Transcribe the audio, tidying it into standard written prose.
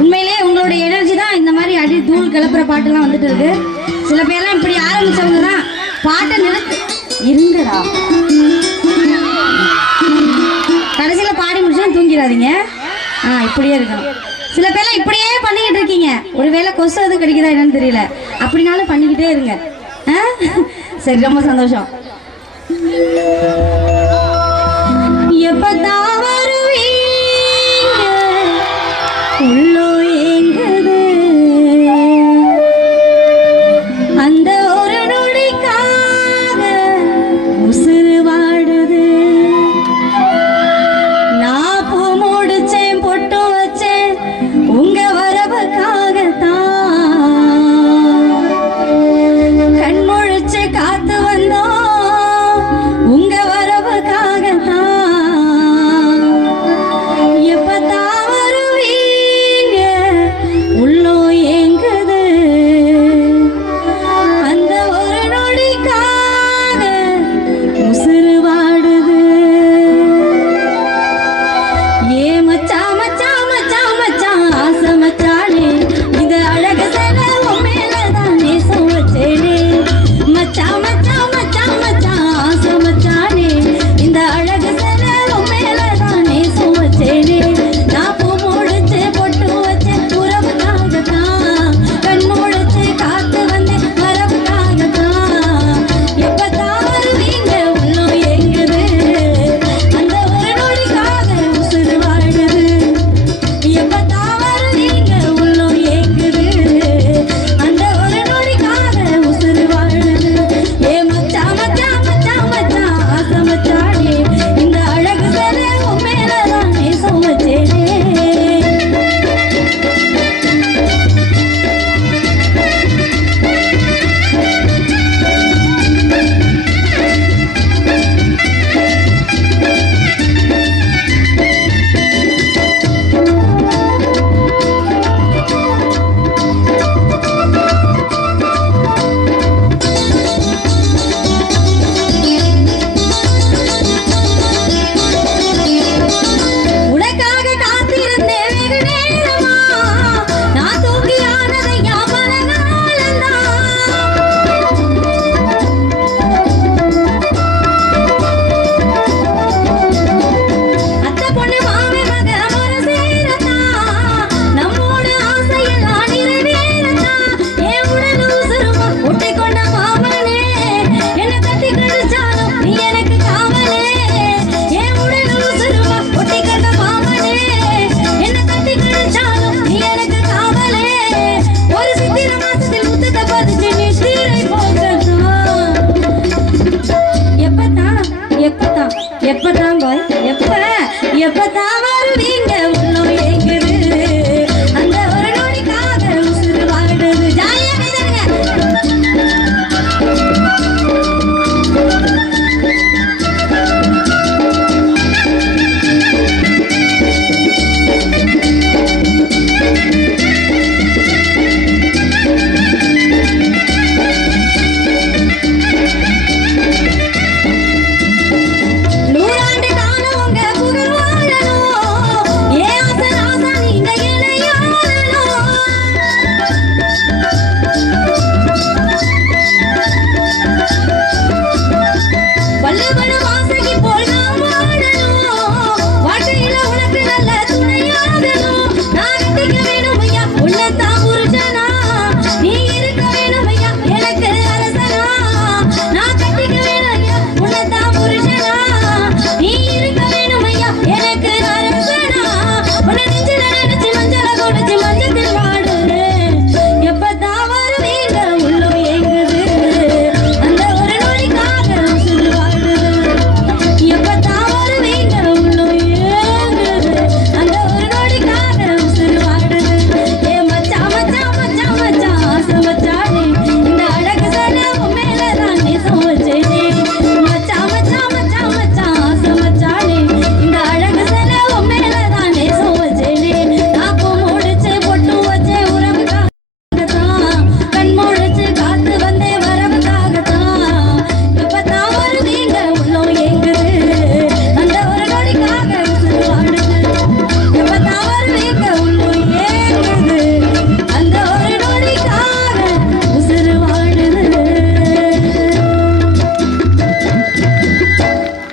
உண்மையிலே உங்களுடைய எனர்ஜி தான் இந்த மாதிரி அடி தூள் கிளப்புற பாட்டுலாம் வந்துட்டு இருக்கு. சில பேர்லாம் இப்படி ஆரம்பிச்சவங்க தான் பாட்டை நிறுத்து இருங்கடா, கடைசியில பாடி முடிச்சா தூங்கிடாதீங்க. இப்படியே இருக்கணும். சில பேர்லாம் இப்படியே பண்ணிக்கிட்டு இருக்கீங்க. ஒருவேளை கொசு அது கிடைக்குதா என்னன்னு தெரியல, அப்படினாலும் பண்ணிக்கிட்டே இருங்க. சரி, ரொம்ப சந்தோஷம். எப்பதான் உள்ளோ எங்குது அந்த ஒரு நொடிக்காக உசுறு வாடுது. நான் பூ முடிச்சேன் பொட்டு வச்சேன் உங்க வரவுக்காகத்தான். கண் முழிச்சு காத்து வந்தோம் உங்க வரவுக்காகத்தான். எப்பதான்